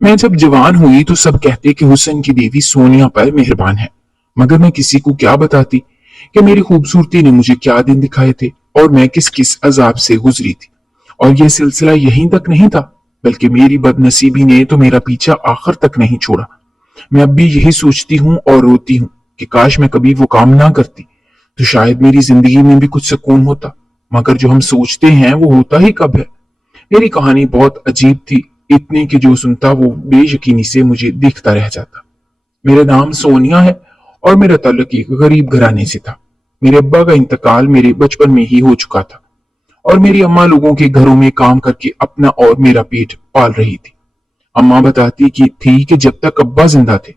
मैं जब जवान हुई तो सब कहते कि हुस्न की देवी सोनिया पर मेहरबान है, मगर मैं किसी को क्या बताती कि मेरी खूबसूरती ने मुझे क्या दिन दिखाए थे और मैं किस किस अजाब से गुजरी थी। और यह सिलसिला यहीं तक नहीं था, बल्कि मेरी बदनसीबी ने तो मेरा पीछा आखिर तक नहीं छोड़ा। मैं अब भी यही सोचती हूँ और रोती हूँ कि काश मैं कभी वो काम ना करती तो शायद मेरी जिंदगी में भी कुछ सुकून होता। मगर जो हम सोचते हैं वो होता ही कब है। मेरी कहानी बहुत अजीब थी, इतने कि जो सुनता वो बेयकीनी से मुझे देखता रह जाता। मेरा नाम सोनिया है और मेरा ताल्लुक एक गरीब घराने से था। मेरे अब्बा का इंतकाल मेरे बचपन में ही हो चुका था और मेरी अम्मा लोगों के घरों में काम करके अपना और मेरा पेट पाल रही थी। अम्मा बताती कि थी कि जब तक अब्बा जिंदा थे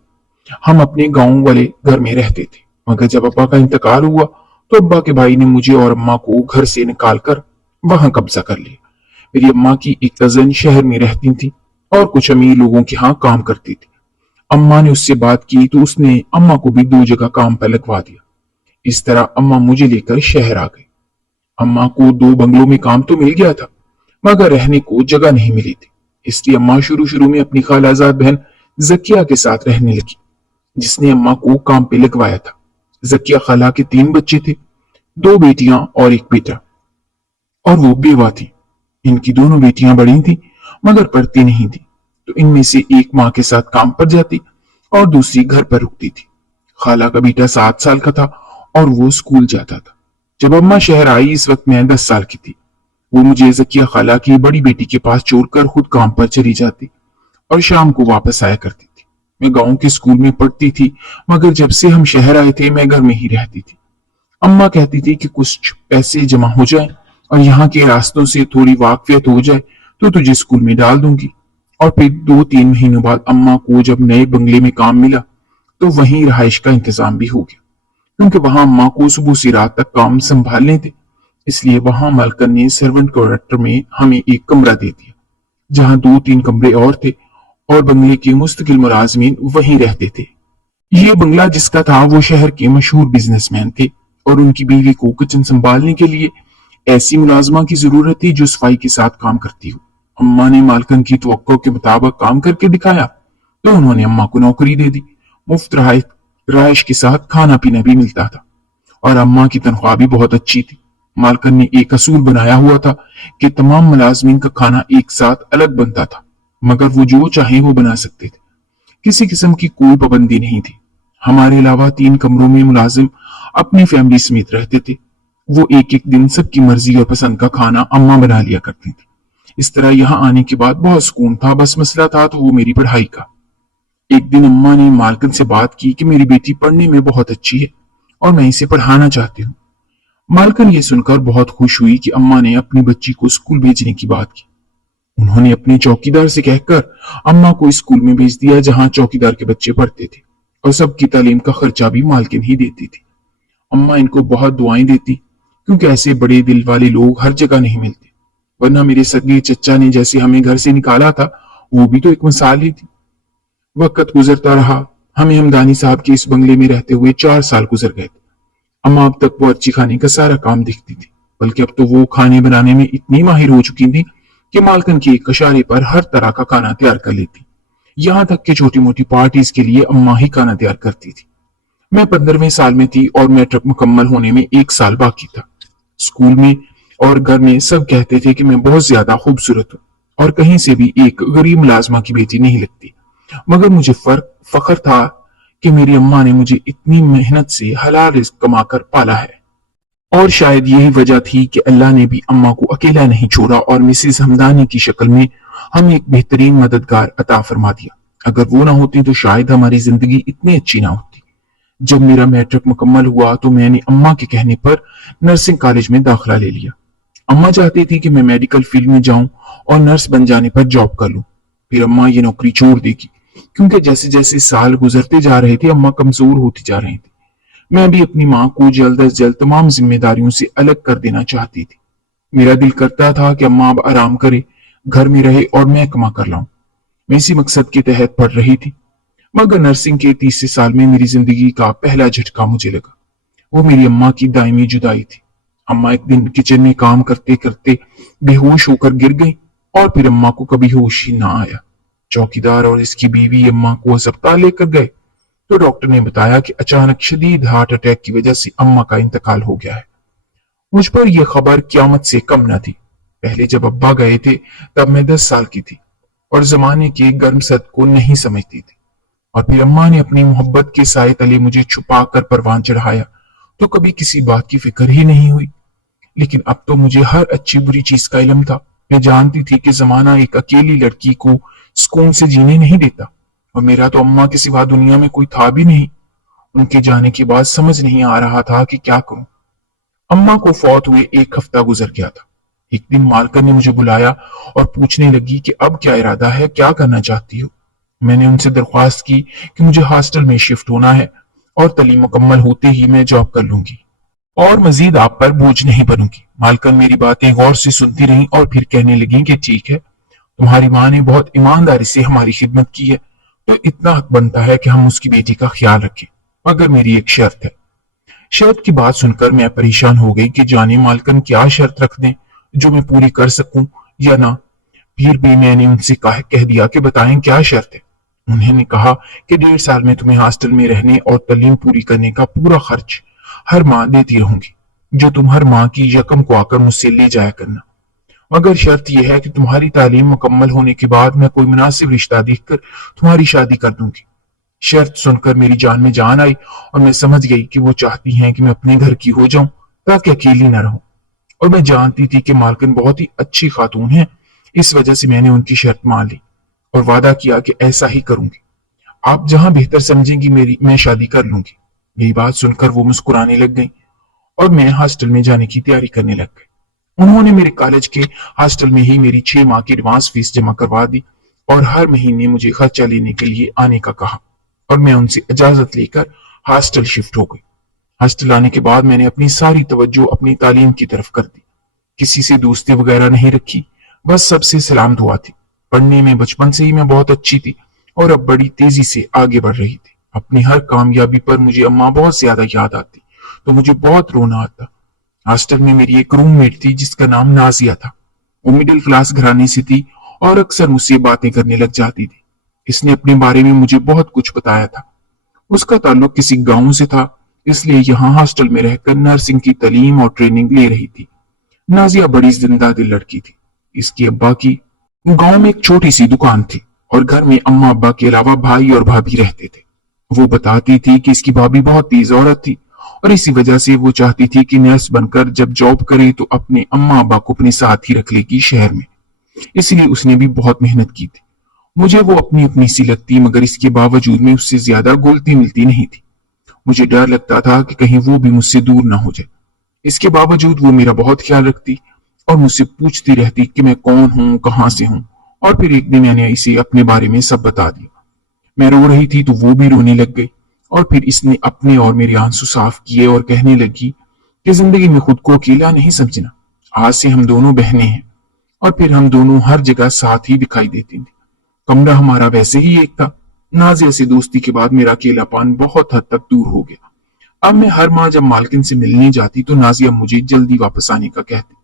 हम अपने गांव वाले घर में रहते थे, मगर जब अब्बा का इंतकाल हुआ तो अब्बा के भाई ने मुझे और अम्मा को घर से निकाल कर वहां कब्जा कर लिया। मेरी अम्मा की एक कजन शहर में रहती थी और कुछ अमीर लोगों के यहाँ काम करती थी। अम्मा ने उससे बात की तो उसने अम्मा को भी दो जगह काम पर लगवा दिया। इस तरह अम्मा मुझे लेकर शहर आ गई। अम्मा को दो बंगलों में काम तो मिल गया था, मगर रहने को जगह नहीं मिली थी। इसलिए अम्मा शुरू शुरू में अपनी खालाजाद बहन जकिया के साथ रहने लगी, जिसने अम्मा को काम पे लगवाया था। जकिया खाला के तीन बच्चे थे, दो बेटियां और एक बेटा, और वो बेवा थी। इनकी दोनों बेटियां बड़ी थी मगर पढ़ती नहीं थी, तो इनमें से एक माँ के साथ काम पर जाती और दूसरी घर पर रुकती थी। खाला का बेटा 7 साल का था और वो स्कूल जाता था। जब अम्मा शहर आई इस वक्त मैं 10 साल की थी। वो मुझे जकिया खाला की बड़ी बेटी के पास छोड़कर खुद काम पर चली जाती और शाम को वापस आया करती थी। मैं गांव के स्कूल में पढ़ती थी, मगर जब से हम शहर आए थे मैं घर में ही रहती थी। अम्मा कहती थी कि कुछ पैसे जमा हो जाएं और यहाँ के रास्तों से थोड़ी वाकफियत हो जाए तो तुझे स्कूल में डाल दूंगी। और फिर 2-3 महीनों बाद अम्मा को जब नए बंगले में काम मिला तो वहीं रहाइश का इंतजाम भी हो गया, क्योंकि वहां अम्मा को सुबह से रात तक काम संभालने थे। इसलिए वहां मालकन ने सर्वेंट क्वार्टर में हमें एक कमरा दे दिया, जहां 2-3 कमरे और थे और बंगले के मुस्तकिल मुलाजमीन वहीं रहते थे। ये बंगला जिसका था वो शहर के मशहूर बिजनेसमैन थे और उनकी बीवी को किचन संभालने के लिए ऐसी मुलाजमा की जरूरत थी जो सफाई के साथ काम करती हो। अम्मा ने मालकन की तवक्को के मुताबिक काम करके दिखाया तो उन्होंने अम्मा को नौकरी दे दी। मुफ्त रहायश के साथ खाना पीना भी मिलता था और अम्मा की तनख्वाह भी बहुत अच्छी थी। मालकन ने एक असूल बनाया हुआ था कि तमाम मुलाजमीन का खाना एक साथ अलग बनता था, मगर वो जो चाहे वो बना सकते थे। किसी किस्म की कोई पाबंदी नहीं थी। हमारे अलावा 3 कमरों में मुलाजिम अपनी फैमिली समेत रहते थे। वो एक एक दिन सबकी मर्जी और पसंद का खाना अम्मा बना लिया करती थी। इस तरह यहाँ आने के बाद बहुत सुकून था। बस मसला था तो वो मेरी पढ़ाई का। एक दिन अम्मा ने मालकन से बात की कि मेरी बेटी पढ़ने में बहुत अच्छी है और मैं इसे पढ़ाना चाहती हूँ। मालकन ये सुनकर बहुत खुश हुई कि अम्मा ने अपनी बच्ची को स्कूल भेजने की बात की। उन्होंने अपने चौकीदार से कहकर अम्मा को स्कूल में भेज दिया जहां चौकीदार के बच्चे पढ़ते थे और सबकी तालीम का खर्चा भी मालकिन ही देती थी। अम्मा इनको बहुत दुआएं देती, क्योंकि ऐसे बड़े दिल वाले लोग हर जगह नहीं मिलते। वरना मेरे सगे चचा ने जैसे हमें घर से निकाला था वो भी तो एक मिसाल ही थी। वक्त गुजरता रहा। हमें हमदानी साहब के इस बंगले में रहते हुए 4 साल गुजर गए थे। अम्मा अब तक वो अच्छी खाने का सारा काम देखती थी, बल्कि अब तो वो खाने बनाने में इतनी माहिर हो चुकी थी कि मालकन के एक इशारे पर हर तरह का खाना तैयार कर लेती। यहाँ तक कि छोटी मोटी पार्टीज के लिए अम्मा ही खाना तैयार करती थी। मैं 15वें साल में थी और मैट्रिक मुकम्मल होने में 1 साल बाकी था। स्कूल में और घर में सब कहते थे कि मैं बहुत ज्यादा खूबसूरत हूँ और कहीं से भी एक गरीब मुलाजमा की बेटी नहीं लगती, मगर मुझे फख्र था कि मेरी अम्मा ने मुझे इतनी मेहनत से हलाल रिज़्क कमाकर पाला है। और शायद यही वजह थी कि अल्लाह ने भी अम्मा को अकेला नहीं छोड़ा और मिसेस हमदानी की शक्ल में हमें एक बेहतरीन मददगार अता फरमा दिया। अगर वो ना होती तो शायद हमारी जिंदगी इतनी अच्छी ना होती। जब मेरा मैट्रिक मुकम्मल हुआ तो मैंने अम्मा के कहने पर नर्सिंग कॉलेज में दाखिला ले लिया। अम्मा चाहती थी कि मैं मेडिकल फील्ड में जाऊं और नर्स बन जाने पर जॉब कर लूं। फिर अम्मा ये नौकरी छोड़ देगी, क्योंकि जैसे जैसे साल गुजरते जा रहे थे अम्मा कमजोर होती जा रही थी। मैं भी अपनी माँ को जल्द अज जल्द तमाम जिम्मेदारियों से अलग कर देना चाहती थी। मेरा दिल करता था कि अम्मा अब आराम करे, घर में रहे और मैं कमा कर लाऊं। मैं इसी मकसद के तहत पढ़ रही थी। मगर नर्सिंग के 30 साल में मेरी जिंदगी का पहला झटका मुझे लगा। वो मेरी अम्मा की दायमी जुदाई थी। अम्मा एक दिन किचन में काम करते करते बेहोश होकर गिर गई और फिर अम्मा को कभी होश ही ना आया। चौकीदार और इसकी बीवी अम्मा को अस्पताल लेकर गए तो डॉक्टर ने बताया कि अचानक शदीद हार्ट अटैक की वजह से अम्मा का इंतकाल हो गया है। मुझ पर यह खबर क़यामत से कम न थी। पहले जब अब्बा गए थे तब मैं 10 साल की थी और जमाने के गर्म सर्द को नहीं समझती थी, और फिर अम्मा ने अपनी मोहब्बत के साए तले मुझे छुपा कर परवान चढ़ाया तो कभी किसी बात की फिक्र ही नहीं हुई। लेकिन अब तो मुझे हर अच्छी बुरी चीज का इल्म था। मैं जानती थी कि जमाना एक अकेली लड़की को सुकून से जीने नहीं देता, और मेरा तो अम्मा के सिवा दुनिया में कोई था भी नहीं। उनके जाने के बाद समझ नहीं आ रहा था कि क्या करूं। अम्मा को फौत हुए 1 हफ्ता गुजर गया था। एक दिन मालकन ने मुझे बुलाया और पूछने लगी कि अब क्या इरादा है, क्या करना चाहती हो। मैंने उनसे दरख्वास्त की कि मुझे हॉस्टल में शिफ्ट होना है और तालीम मुकम्मल होते ही मैं जॉब कर लूंगी और मजीद आप पर बोझ नहीं बनूंगी। मालकन मेरी बातें गौर से सुनती रहीं और फिर कहने लगी कि ठीक है, तुम्हारी माँ ने बहुत ईमानदारी से हमारी खिदमत की है तो इतना हक बनता है कि हम उसकी बेटी का ख्याल रखें, मगर मेरी एक शर्त है। शर्त की बात सुनकर मैं परेशान हो गई कि जाने मालकन क्या शर्त रख दें जो मैं पूरी कर सकूं या ना। फिर भी मैंने उनसे कह दिया कि बताएं क्या शर्त है। उन्होंने कहा कि 1.5 साल में तुम्हें हॉस्टल में रहने और तालीम पूरी करने का पूरा खर्च हर माह देती रहूंगी, जो तुम हर माह की यकम को आकर मुझसे ले जाया करना। मगर शर्त यह है कि तुम्हारी तालीम मुकम्मल होने के बाद मैं कोई मुनासिब रिश्ता देखकर तुम्हारी शादी कर दूंगी। शर्त सुनकर मेरी जान में जान आई और मैं समझ गई कि वो चाहती हैं कि मैं अपने घर की हो जाऊं ताकि अकेली न रहूं। और मैं जानती थी कि मालकिन बहुत ही अच्छी खातून है, इस वजह से मैंने उनकी शर्त मान ली और वादा किया कि ऐसा ही करूंगी। आप जहां बेहतर समझेंगी मैं शादी कर लूंगी। मेरी बात सुनकर वो मुस्कुराने लग गई और मैं हॉस्टल में जाने की तैयारी करने लग गई। उन्होंने मेरे कॉलेज के हॉस्टल में ही मेरी 6 माह की एडवांस फीस जमा करवा दी और हर महीने मुझे खर्चा लेने के लिए आने का कहा, और मैं उनसे इजाजत लेकर हॉस्टल शिफ्ट हो गई। हॉस्टल आने के बाद मैंने अपनी सारी तवज्जो अपनी तालीम की तरफ कर दी। किसी से दोस्ती वगैरह नहीं रखी, बस सबसे सलाम दुआ थी। पढ़ने में बचपन से ही मैं बहुत अच्छी थी और अब बड़ी तेजी से आगे बढ़ रही थी। अपनी हर कामयाबी पर मुझे अम्मा बहुत ज्यादा याद आती तो मुझे बहुत रोना आता। हॉस्टल में मेरी एक रूममेट थी जिसका नाम नाजिया था। वो मिडिल क्लास घराने से थी और अक्सर मुझसे बातें करने लग जाती थी। इसने अपने बारे में मुझे बहुत कुछ बताया था। उसका ताल्लुक किसी गांव से था, इसलिए यहाँ हॉस्टल में रहकर नर्सिंग की तालीम और ट्रेनिंग ले रही थी। नाजिया बड़ी जिंदा दिल लड़की थी। इसकी अब्बा की गांव में एक छोटी सी दुकान थी और घर में अम्मा अब्बा के अलावा भाई और भाभी रहते थे। वो बताती थी कि इसकी भाभी बहुत तेज औरत थी और इसी वजह से वो चाहती थी कि नर्स बनकर जब जॉब करे तो अपने अम्मा अब्बा को अपने साथ ही रख लेगी शहर में। इसलिए उसने भी बहुत मेहनत की थी। मुझे वो अपनी अपनी सी लगती, मगर इसके बावजूद में उससे ज्यादा घुलती मिलती नहीं थी। मुझे डर लगता था कि कहीं वो भी मुझसे दूर ना हो जाए। इसके बावजूद वो मेरा बहुत ख्याल रखती और मुझसे पूछती रहती कि मैं कौन हूँ, कहाँ से हूँ। और फिर एक दिन मैंने इसे अपने बारे में सब बता दिया। मैं रो रही थी तो वो भी रोने लग गई और फिर इसने अपने और मेरे आंसू साफ किए और कहने लगी कि जिंदगी में खुद को अकेला नहीं समझना, आज से हम दोनों बहनें हैं। और फिर हम दोनों हर जगह साथ ही दिखाई देती थी। कमरा हमारा वैसे ही एक था। नाजिया से दोस्ती के बाद मेरा अकेलापन बहुत हद तक दूर हो गया। अब मैं हर माह जब मालकिन से मिलने जाती तो नाजिया मुझे जल्दी वापस आने का कहती,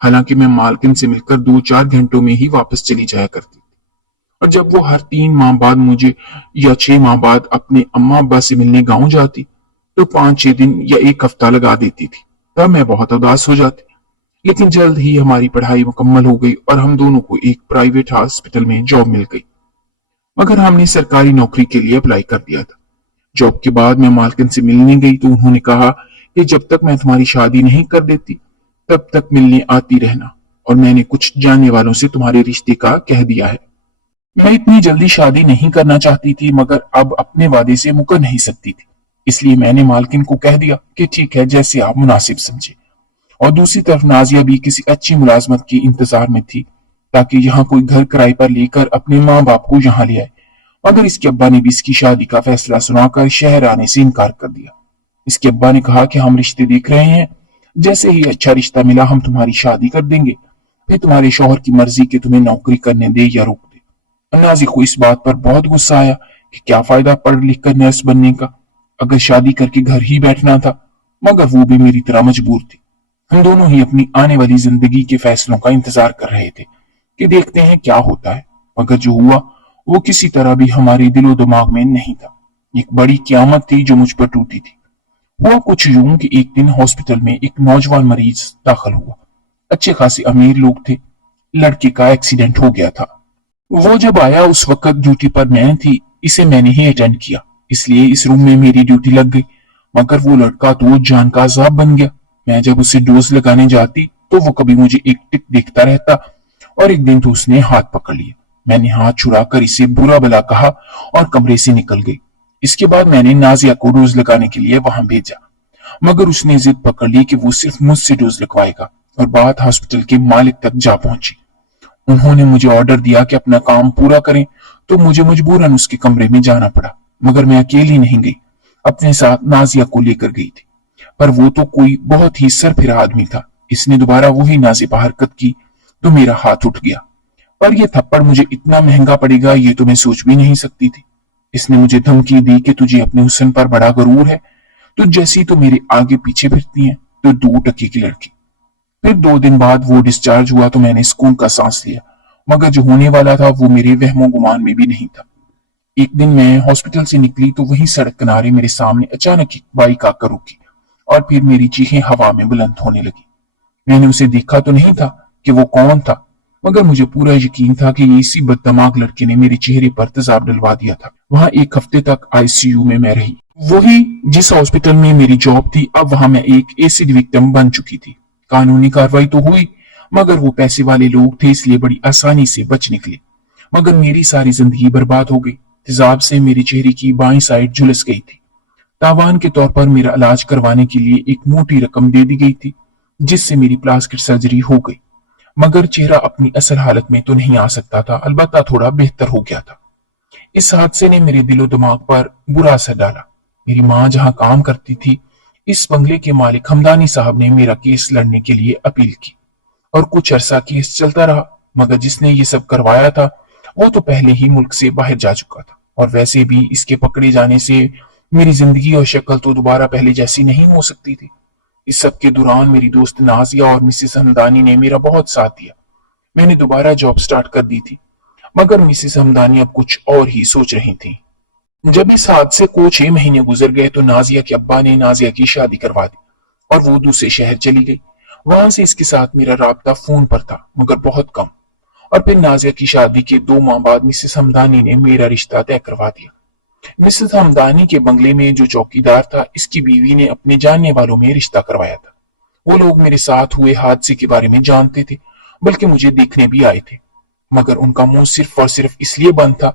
हालांकि मैं मालकिन से मिलकर 2-4 घंटों में ही वापस चली जाया करती। और जब वो हर 3 माह बाद मुझे या 6 माह बाद अपने अम्मा अब्बा से मिलने गांव जाती तो 5-6 दिन या 1 हफ्ता लगा देती थी। तब मैं बहुत उदास हो जाती। लेकिन जल्द ही हमारी पढ़ाई मुकम्मल हो गई और हम दोनों को एक प्राइवेट हॉस्पिटल में जॉब मिल गई। मगर हमने सरकारी नौकरी के लिए अप्लाई कर दिया था। जॉब के बाद मैं मालकिन से मिलने गई तो उन्होंने कहा कि जब तक मैं तुम्हारी शादी नहीं कर देती तब तक मिलने आती रहना, और मैंने कुछ जानने वालों से तुम्हारे रिश्ते का कह दिया है। मैं इतनी जल्दी शादी नहीं करना चाहती थी, मगर अब अपने वादे से मुकर नहीं सकती थी। इसलिए मैंने मालकिन को कह दिया कि ठीक है, जैसे आप मुनासिब समझे। और दूसरी तरफ नाजिया भी किसी अच्छी मुलाजमत के इंतजार में थी ताकि यहाँ कोई घर किराए पर लेकर अपने माँ बाप को यहाँ ले आए। मगर इसके अब्बा ने भी इसकी शादी का फैसला सुनाकर शहर आने से इनकार कर दिया। इसके अब्बा ने कहा कि हम रिश्ते देख रहे हैं, जैसे ही अच्छा रिश्ता मिला हम तुम्हारी शादी कर देंगे, फिर तुम्हारे शौहर की मर्जी कि तुम्हें नौकरी करने दे या रोक दे। नाजिया को इस बात पर बहुत गुस्सा आया कि क्या फायदा पढ़ लिख कर नर्स बनने का, अगर शादी करके घर ही बैठना था। मगर वो भी मेरी तरह मजबूर थी। हम दोनों ही अपनी आने वाली जिंदगी के फैसलों का इंतजार कर रहे थे कि देखते हैं क्या होता है। मगर जो हुआ वो किसी तरह भी हमारे दिलो दिमाग में नहीं था। एक बड़ी क़यामत थी जो मुझ पर टूटी थी। हुआ कुछ यूं कि एक दिन हॉस्पिटल में एक नौजवान मरीज दाखिल हुआ। अच्छे खासे अमीर लोग थे। लड़के का एक्सीडेंट हो गया था। वो जब आया उस वक्त ड्यूटी पर मैं थी, इसे मैंने ही अटेंड किया, इसलिए इस रूम में मेरी ड्यूटी लग गई। मगर वो लड़का तो जान का अजाब बन गया। मैं जब उसे डोज लगाने जाती तो वो कभी मुझे एक टिक देखता रहता, और एक दिन तो उसने हाथ पकड़ लिया। मैंने हाथ छुड़ाकर इसे बुरा भला कहा और कमरे से निकल गई। इसके बाद मैंने नाजिया को डोज लगाने के लिए वहां भेजा, मगर उसने जिद पकड़ ली कि वो सिर्फ मुझसे डोज लगवाएगा, और बात हॉस्पिटल के मालिक तक जा पहुंची। उन्होंने मुझे ऑर्डर दिया कि अपना काम पूरा करें, तो मुझे मजबूरन उसके कमरे में जाना पड़ा। मगर मैं अकेली नहीं गई, अपने साथ नाजिया को लेकर गई थी। पर वो तो कोई बहुत ही सरफिरा आदमी था। इसने दोबारा वही नाज़ेबा हरकत की तो मेरा हाथ उठ गया। पर यह थप्पड़ मुझे इतना महंगा पड़ेगा ये तो मैं सोच भी नहीं सकती थी। इसने मुझे धमकी दी कि तुझे अपने हुस्न पर बड़ा गरूर है, तो जैसी तो मेरे आगे पीछे फिरती है तो 2 टके की लड़की। फिर 2 दिन बाद वो डिस्चार्ज हुआ तो मैंने सुकून का सांस लिया, मगर जो होने वाला था वो मेरे वहमो गुमान में भी नहीं था। एक दिन मैं हॉस्पिटल से निकली तो वहीं सड़क किनारे मेरे सामने अचानक एक बाइक आकर रुकी, और फिर मेरी चीखें हवा में बुलंद होने लगी। मैंने उसे देखा तो नहीं था कि वो कौन था, मगर मुझे पूरा यकीन था कि ये इसी बददिमाग लड़के ने मेरे चेहरे पर तेजाब डलवा दिया था। वहां 1 हफ्ते तक आईसीयू में मैं रही, वही जिस हॉस्पिटल में मेरी जॉब थी। अब वहां मैं एक एसिड विक्टिम बन चुकी थी। कानूनी कार्रवाई तो हुई, मगर वो पैसे वाले लोग थे इसलिए बड़ी आसानी से बच निकले। मगर मेरी सारी जिंदगी बर्बाद हो गई। तेजाब से मेरे चेहरे की बाईं साइड झुलस गई थी। तावान के तौर पर मेरा इलाज करवाने के लिए एक मोटी रकम दे दी गई थी, जिससे मेरी प्लास्टिक सर्जरी हो गई। मगर चेहरा अपनी असल हालत में तो नहीं आ सकता था, अलबत्ता थोड़ा बेहतर हो गया था। इस हादसे ने मेरे दिलो दिमाग पर बुरा असर डाला। मेरी माँ जहां काम करती थी, इस बंगले के मालिक हमदानी साहब ने मेरा केस लड़ने के लिए अपील की, और कुछ अरसा केस चलता रहा। मगर जिसने ये सब करवाया था वो तो पहले ही मुल्क से बाहर जा चुका था, और वैसे भी इसके पकड़े जाने से मेरी जिंदगी और शक्ल तो दोबारा पहले जैसी नहीं हो सकती थी। इस सब के दौरान मेरी दोस्त नाजिया और मिसेस हमदानी ने मेरा बहुत साथ दिया। मैंने दोबारा जॉब स्टार्ट कर दी थी, मगर मिसेस हमदानी अब कुछ और ही सोच रही थी। जब इस हादसे को 6 महीने गुजर गए तो नाजिया के अब्बा ने नाजिया की शादी करवा दी, और वो दूसरे शहर चली गई। वहां से इसके साथ मेरा राब्ता फोन पर था, मगर बहुत कम। और फिर नाजिया की शादी के 2 माह बाद मिसेस हमदानी ने मेरा रिश्ता तय करवा दिया। मिसेस हमदानी के बंगले में जो चौकीदार था, इसकी बीवी ने अपने जानने वालों में रिश्ता करवाया था। वो लोग मेरे साथ हुए हादसे के बारे में जानते थे, बल्कि मुझे देखने भी आए थे। मगर उनका मुंह सिर्फ और सिर्फ इसलिए बंद था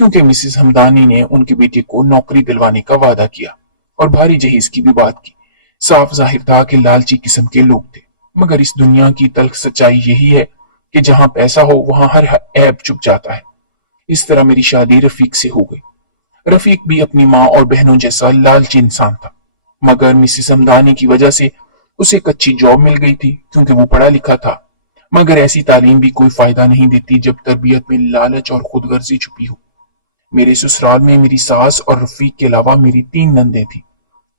क्योंकि मिसेस हमदानी ने उनके बेटे को नौकरी दिलवाने का वादा किया और भारी जहेज की भी बात की। साफ जाहिर था कि लालची किस्म के लोग थे। मगर इस दुनिया की तल्ख सच्चाई यही है कि जहां पैसा हो वहां हर ऐब चुप जाता है। इस तरह मेरी शादी रफीक से हो गई। रफीक भी अपनी माँ और बहनों जैसा लालची इंसान था, मगर मिसेस हमदानी की वजह से उसे एक अच्छी जॉब मिल गई थी क्योंकि वो पढ़ा लिखा था। मगर ऐसी तालीम भी कोई फायदा नहीं देती जब तरबियत में लालच और खुदगर्जी छुपी हो। मेरे ससुराल में मेरी सास और रफीक के अलावा मेरी 3 नंदें थी।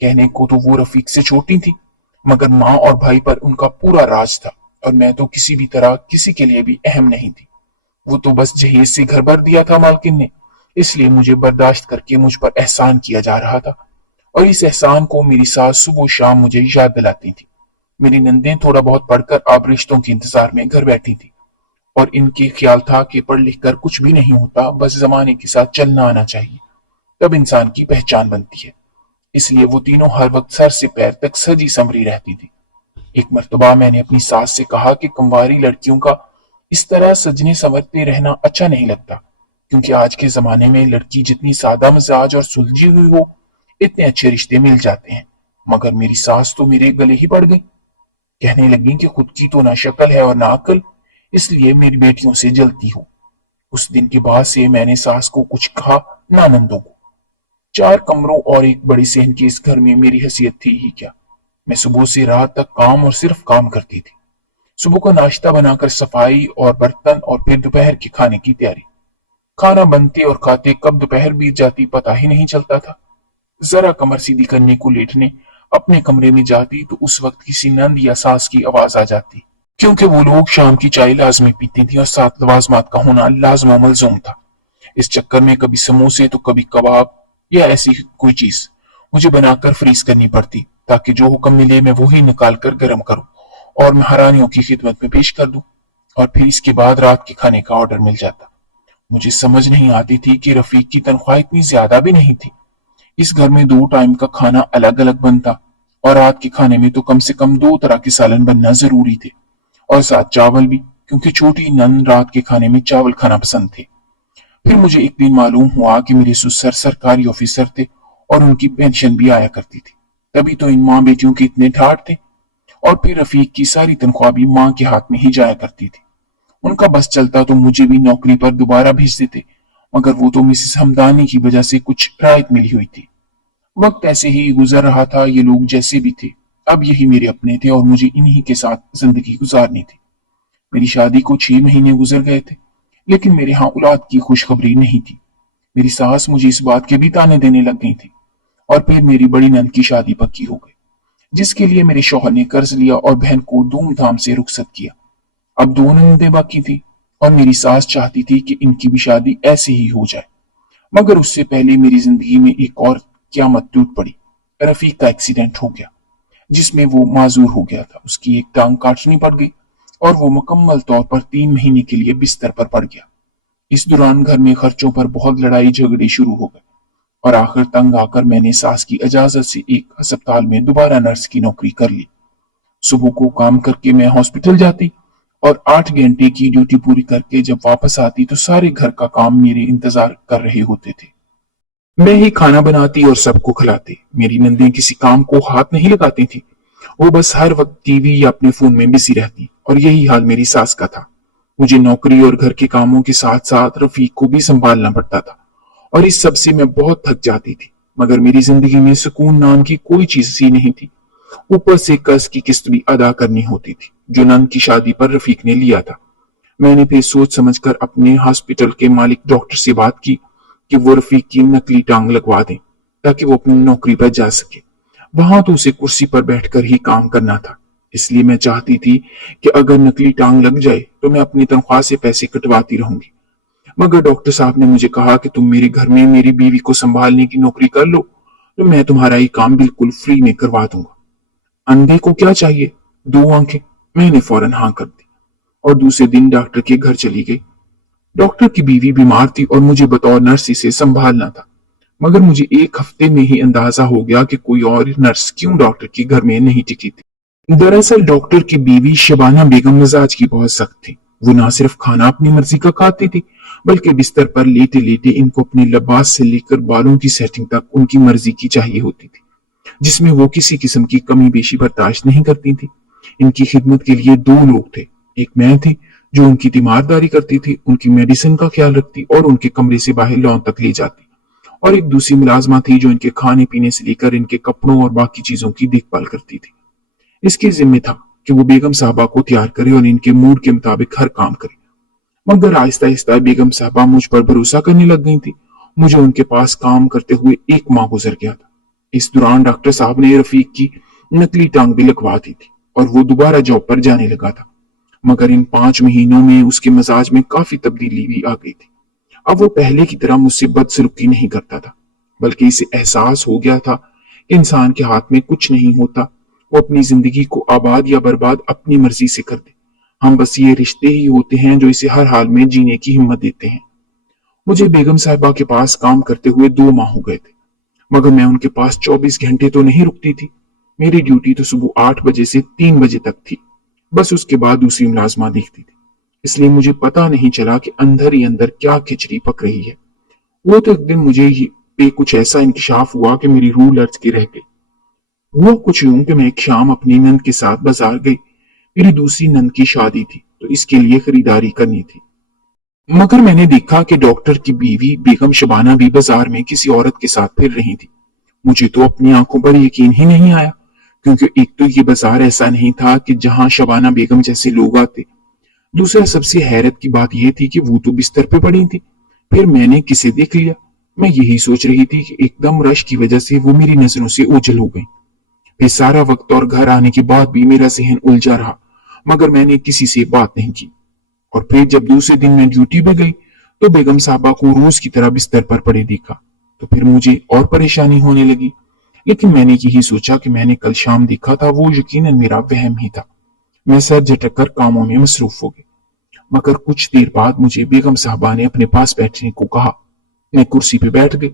कहने को तो वो रफीक से छोटी थी, मगर माँ और भाई पर उनका पूरा राज था, और मैं तो किसी भी तरह किसी के लिए भी अहम नहीं थी। वो तो बस जहेज से घर भर दिया था मालकिन ने, इसलिए मुझे बर्दाश्त करके मुझ पर एहसान किया जा रहा था, और इस एहसान को मेरी सास सुबह शाम मुझे याद दिलाती थी। मेरी नंदें थोड़ा बहुत पढ़कर अब रिश्तों के इंतजार में घर बैठी थी, और इनके ख्याल था कि पढ़ लिख कर कुछ भी नहीं होता, बस जमाने के साथ चलना आना चाहिए, तब इंसान की पहचान बनती है। इसलिए वो तीनों हर वक्त सर से पैर तक सजी समरी रहती थी। एक मर्तबा मैंने अपनी सास से कहा कि कुंवारी लड़कियों का इस तरह सजने संवरते रहना अच्छा नहीं लगता, क्योंकि आज के जमाने में लड़की जितनी सादा मिजाज और सुलझी हुई हो, इतने अच्छे रिश्ते मिल जाते हैं। मगर मेरी सास तो मेरे गले ही पड़ गई। कहने लगी कि खुद की तो ना शक्ल है और ना अकल, इसलिए मेरी बेटियों से जलती हो। उस दिन के बाद से मैंने सास को कुछ कहा ना नंदों को। 4 कमरों और एक बड़ी सहन के इस घर में मेरी हैसियत थी ही क्या। मैं सुबह से रात तक काम और सिर्फ काम करती थी। सुबह का नाश्ता बनाकर सफाई और बर्तन, और फिर दोपहर के खाने की तैयारी। खाना बनते और खाते कब दोपहर बीत जाती पता ही नहीं चलता था। जरा कमर सीधी करने को लेटने अपने कमरे में जाती तो उस वक्त किसी नंद या सास की आवाज आ जाती, क्योंकि वो लोग शाम की चाय लाजमी पीती थी और साथ लवाजमात का होना लाजमा मलजूम था। इस चक्कर में कभी समोसे तो कभी कबाब या ऐसी कोई चीज मुझे बनाकर फ्रीज करनी पड़ती, ताकि जो हुक्म मिले मैं वही निकाल कर गर्म करूं और महारानियों की खिदमत में पेश कर दूं। और फिर इसके बाद रात के खाने का ऑर्डर मिल जाता। मुझे समझ नहीं आती थी कि रफीक की तनख्वाह इतनी ज्यादा भी नहीं थी। इस घर में 2 टाइम का खाना अलग अलग बनता और रात के खाने में तो कम से कम 2 तरह के सालन बनना जरूरी थे, और साथ चावल भी, क्योंकि छोटी नंद रात के खाने में चावल खाना पसंद थे। फिर मुझे एक दिन मालूम हुआ कि मेरे ससुर सरकारी ऑफिसर थे और उनकी पेंशन भी आया करती थी। तभी तो इन माँ बेटियों के इतने ठाठ थे। और फिर रफीक की सारी तनख्वाह भी माँ के हाथ में ही जाया करती थी। उनका बस चलता तो मुझे भी नौकरी पर दोबारा भेज देते, मगर वो तो मिसेस हमदानी की वजह से कुछ राहत मिली हुई थी। वक्त ऐसे ही गुजर रहा था। ये लोग जैसे भी थे, अब यही मेरे अपने थे और मुझे इन्हीं के साथ जिंदगी गुजारनी थी। मेरी शादी को 6 महीने गुजर गए थे, लेकिन मेरे यहाँ औलाद की खुशखबरी नहीं थी। मेरी सास मुझे इस बात के भी ताने देने लग गई थी। और फिर मेरी बड़ी नंद की शादी पक्की हो गई, जिसके लिए मेरे शौहर ने कर्ज लिया और बहन को धूमधाम से रुखसत किया। अब 2 नंदें बाकी थी और मेरी सास चाहती थी कि इनकी भी शादी ऐसे ही हो जाए। मगर उससे पहले मेरी जिंदगी में एक और क़यामत टूट पड़ी। रफीक का एक्सीडेंट हो गया, जिसमें वो माजूर हो गया था। उसकी एक टांग काटनी पड़ गई और वो मुकम्मल तौर पर 3 महीने के लिए बिस्तर पर पड़ गया। इस दौरान घर में खर्चों पर बहुत लड़ाई झगड़े शुरू हो गए और आखिर तंग आकर मैंने सास की इजाजत से एक अस्पताल में दोबारा नर्स की नौकरी कर ली। सुबह को काम करके मैं हॉस्पिटल जाती और 8 घंटे की ड्यूटी पूरी करके जब वापस आती तो सारे घर का काम मेरे इंतजार कर रहे होते थे। मैं ही खाना बनाती और सबको खिलाती। मेरी नंदें किसी काम को हाथ नहीं लगाती थी, वो बस हर वक्त टीवी या अपने फोन में बिजी रहती। और यही हाल मेरी सास का था। मुझे नौकरी और घर के कामों के साथ साथ रफीक को भी संभालना पड़ता था और इस सब से मैं बहुत थक जाती थी। मगर मेरी जिंदगी में सुकून नाम की कोई चीज सी नहीं थी। ऊपर से कर्ज की किस्त भी अदा करनी होती थी, जो नंद की शादी पर रफीक ने लिया था। मैंने फिर सोच समझकर अपने हॉस्पिटल के मालिक डॉक्टर से बात की कि वो रफीक की नकली टांग लगवा दें, ताकि वो अपनी नौकरी पर जा सके। वहां तो उसे कुर्सी पर बैठकर ही काम करना था, इसलिए मैं चाहती थी कि अगर नकली टांग लग जाए तो मैं अपनी तनख्वाह से पैसे कटवाती रहूंगी। मगर डॉक्टर साहब ने मुझे कहा कि तुम मेरे घर में मेरी बीवी को संभालने की नौकरी कर लो तो मैं तुम्हारा ये काम बिल्कुल फ्री में करवा दूंगा। अंधे को क्या चाहिए, 2 आंखें। मैंने फौरन हाँ कर दी और दूसरे दिन डॉक्टर के घर चली गई। डॉक्टर की बीवी बीमार थी और मुझे बतौर नर्स इसे संभालना था। मगर मुझे 1 हफ्ते में ही अंदाजा हो गया कि कोई और नर्स क्यों डॉक्टर के घर में नहीं टिकी थी। दरअसल डॉक्टर की बीवी शबाना बेगम मिजाज की बहुत सख्त थी। वो ना सिर्फ खाना अपनी मर्जी का खाती थी, बल्कि बिस्तर पर लेटे लेटे इनको अपने लिबास से लेकर बालों की सेटिंग तक उनकी मर्जी की चाहिए होती थी, जिसमें वो किसी किस्म की कमी बेशी बर्दाश्त नहीं करती थी। इनकी खिदमत के लिए 2 लोग थे। एक मैं थी जो उनकी तीमारदारी करती थी, उनकी मेडिसिन का ख्याल रखती और उनके कमरे से बाहर लॉन तक ले जाती, और एक दूसरी मुलाजमा थी जो इनके खाने पीने से लेकर इनके कपड़ों और बाकी चीजों की देखभाल करती थी। इसके जिम्मे था कि वो बेगम साहबा को तैयार करे और इनके मूड के मुताबिक हर काम करे। मगर आहिस्ता आहिस्ता बेगम साहबा मुझ पर भरोसा करने लग गई थी। मुझे उनके पास काम करते हुए 1 माह गुजर गया था। इस दौरान डॉक्टर साहब ने रफीक की नकली टांग भी लगवा दी थी और वो दोबारा जॉब पर जाने लगा था। मगर इन 5 महीनों में उसके मिजाज में काफी तब्दीली भी आ गई थी। अब वो पहले की तरह मुझसे बदसलूकी नहीं करता था, बल्कि इसे एहसास हो गया था कि इंसान के हाथ में कुछ नहीं होता। वो अपनी जिंदगी को आबाद या बर्बाद अपनी मर्जी से कर दे। हम बस ये रिश्ते ही होते हैं जो इसे हर हाल में जीने की हिम्मत देते हैं। मुझे बेगम साहिबा के पास काम करते हुए 2 माह हो गए थे, मगर मैं उनके पास 24 घंटे तो नहीं रुकती थी। मेरी ड्यूटी तो सुबह 8 बजे से 3 बजे तक थी। बस उसके बाद दूसरी मुलाजमा देखती थी, इसलिए मुझे पता नहीं चला कि अंदर ही अंदर क्या खिचड़ी पक रही है। वो तो एक दिन मुझे पे कुछ ऐसा इंकशाफ हुआ कि मेरी रूह लर्ज के रह गई। हुआ कुछ यूं कि मैं एक शाम अपनी नंद के साथ बाजार गई। मेरी दूसरी नंद की शादी थी तो इसके लिए खरीदारी करनी थी। मगर मैंने देखा कि डॉक्टर की बीवी बेगम शबाना भी बाजार में किसी औरत के साथ फिर रही थी। मुझे तो अपनी आंखों पर यकीन ही नहीं आया, क्योंकि एक तो ये बाजार ऐसा नहीं था कि जहां शबाना बेगम जैसे लोग आते। दूसरा सबसे हैरत की बात यह थी कि वो तो बिस्तर पे पड़ी थी। फिर मैंने किसे देख लिया। मैं यही सोच रही थी कि एकदम रश की वजह से वो मेरी नजरों से ओझल हो गई। फिर सारा वक्त और घर आने के बाद भी मेरा जहन उलझा रहा, मगर मैंने किसी से बात नहीं की। और फिर जब दूसरे दिन मैं ड्यूटी पे गई तो बेगम साहबा को रोज की तरह बिस्तर पर पड़े देखा तो फिर मुझे और परेशानी होने लगी। लेकिन मैंने यही सोचा कि मैंने कल शाम देखा था वो यकीनन मेरा वहम ही था। मैं सर झटक कर कामों में मसरूफ हो गई। मगर कुछ देर बाद मुझे बेगम साहबा ने अपने पास बैठने को कहा। मैं कुर्सी पे बैठ गई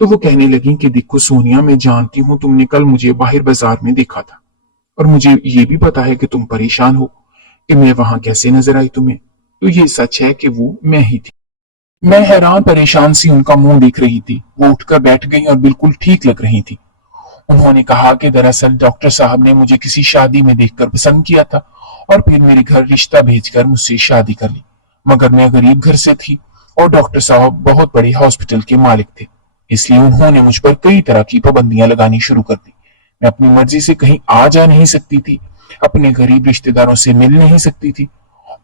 तो वो कहने लगी कि देखो सोनिया, मैं जानती हूँ तुमने कल मुझे बाहर बाजार में देखा था और मुझे ये भी पता है कि तुम परेशान हो कि मैं वहां कैसे नजर आई तुम्हें। तो ये सच है कि वो मैं ही थी। मैं हैरान परेशान सी उनका मुंह देख रही थी। वो उठकर बैठ गई और बिल्कुल ठीक लग रही थी। उन्होंने कहा कि दरअसल डॉक्टर साहब ने मुझे किसी शादी में देखकर पसंद किया था और फिर मेरे घर रिश्ता भेजकर मुझसे शादी कर ली। मगर मैं गरीब घर से थी और डॉक्टर साहब बहुत बड़े हॉस्पिटल के मालिक थे, इसलिए उन्होंने मुझ पर कई तरह की पाबंदियां लगानी शुरू कर दी। मैं अपनी मर्जी से कहीं आ जा नहीं सकती थी, अपने गरीब रिश्तेदारों से मिल नहीं सकती थी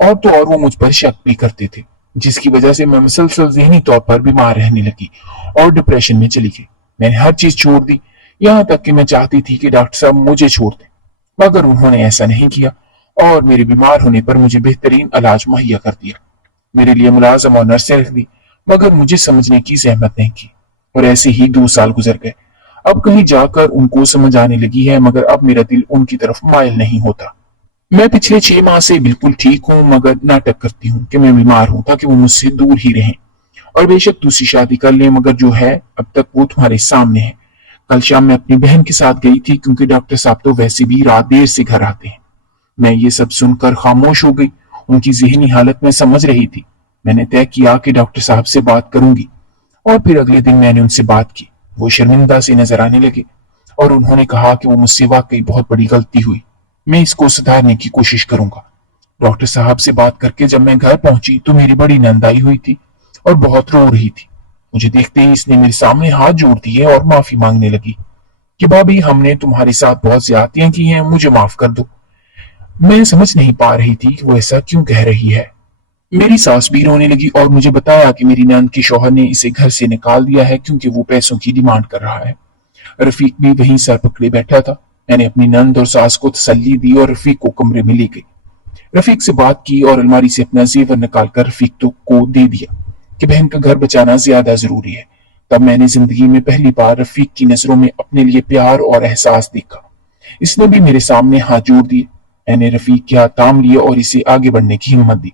और तो और वो मुझ पर शक भी करते थे, जिसकी वजह से मैं मुसलसल जहनी तौर पर बीमार रहने लगी और डिप्रेशन में चली गई। मैंने हर चीज छोड़ दी, यहाँ तक कि मैं चाहती थी कि डॉक्टर साहब मुझे छोड़ दें, मगर उन्होंने ऐसा नहीं किया और मेरे बीमार होने पर मुझे बेहतरीन इलाज मुहैया कर दिया। मेरे लिए मुलाजम और नर्सें रख दी, मगर मुझे समझने की जहमत नहीं की और ऐसे ही 2 साल गुजर गए। अब कहीं जाकर उनको समझ आने लगी है, मगर अब मेरा दिल उनकी तरफ मायल नहीं होता। मैं पिछले 6 माह से बिल्कुल ठीक हूँ, मगर नाटक करती हूँ कि मैं बीमार हूँ ताकि वो मुझसे दूर ही रहें और बेशक दूसरी शादी कर लें, मगर जो है अब तक वो तुम्हारे सामने है। कल शाम मैं अपनी बहन के साथ गई थी क्योंकि डॉक्टर साहब तो वैसे भी रात देर से घर आते हैं। मैं ये सब सुनकर खामोश हो गई। उनकी जहनी हालत में समझ रही थी। मैंने तय किया कि डॉक्टर साहब से बात करूंगी और फिर अगले दिन मैंने उनसे बात की। वो शर्मिंदा से नजर आने लगे और उन्होंने कहा कि वो मुझसे वाकई बहुत बड़ी गलती हुई, मैं इसको सुधारने की कोशिश करूंगा। डॉक्टर साहब से बात करके जब मैं घर पहुंची तो मेरी बड़ी नंद आई हुई थी और बहुत रो रही थी। मुझे देखते ही इसने मेरे सामने हाथ जोड़ दिए और माफी मांगने लगी कि भाभी, हमने तुम्हारे साथ बहुत ज्यादतियां की हैं, मुझे माफ कर दो। मैं समझ नहीं पा रही थी कि वो ऐसा क्यों कह रही है। मेरी सास भी रोने लगी और मुझे बताया कि मेरी नंद के शौहर ने इसे घर से निकाल दिया है क्योंकि वो पैसों की डिमांड कर रहा है। रफीक भी वहीं सर पकड़े बैठा था। मैंने अपनी नंद और सास को तसल्ली दी और रफीक को कमरे में ले गई। रफीक से बात की और अलमारी से अपना जेवर निकालकर रफीक को दे दिया कि बहन का घर बचाना ज्यादा जरूरी है। तब मैंने जिंदगी में पहली बार रफीक की नजरों में अपने लिए प्यार और एहसास देखा। इसने भी मेरे सामने हाथ जोड़ दिए। मैंने रफीक के हाथ थाम लिए और इसे आगे बढ़ने की हिम्मत दी।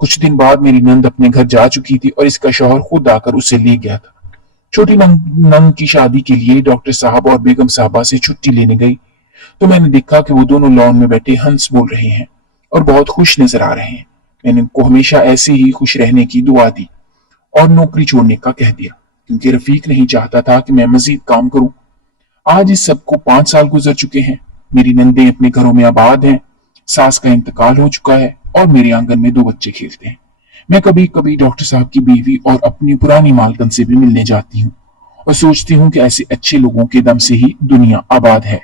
कुछ दिन बाद मेरी नंद अपने घर जा चुकी थी और इसका शौहर खुद आकर उसे ले गया था। छोटी नंद की शादी के लिए डॉक्टर साहब और बेगम साहबा से छुट्टी लेने गई तो मैंने देखा कि वो दोनों लॉन में बैठे हंस बोल रहे हैं और बहुत खुश नजर आ रहे हैं। मैंने उनको हमेशा ऐसे ही खुश रहने की दुआ दी और नौकरी छोड़ने का कह दिया क्योंकि रफीक नहीं चाहता था कि मैं मजीद काम करूं। आज इस सबको 5 साल गुजर चुके हैं। मेरी नंदें अपने घरों में आबाद हैं, सास का इंतकाल हो चुका है और मेरे आंगन में 2 बच्चे खेलते हैं। मैं कभी कभी डॉक्टर साहब की बीवी और अपनी पुरानी मालकन से भी मिलने जाती हूँ और सोचती हूँ कि ऐसे अच्छे लोगों के दम से ही दुनिया आबाद है।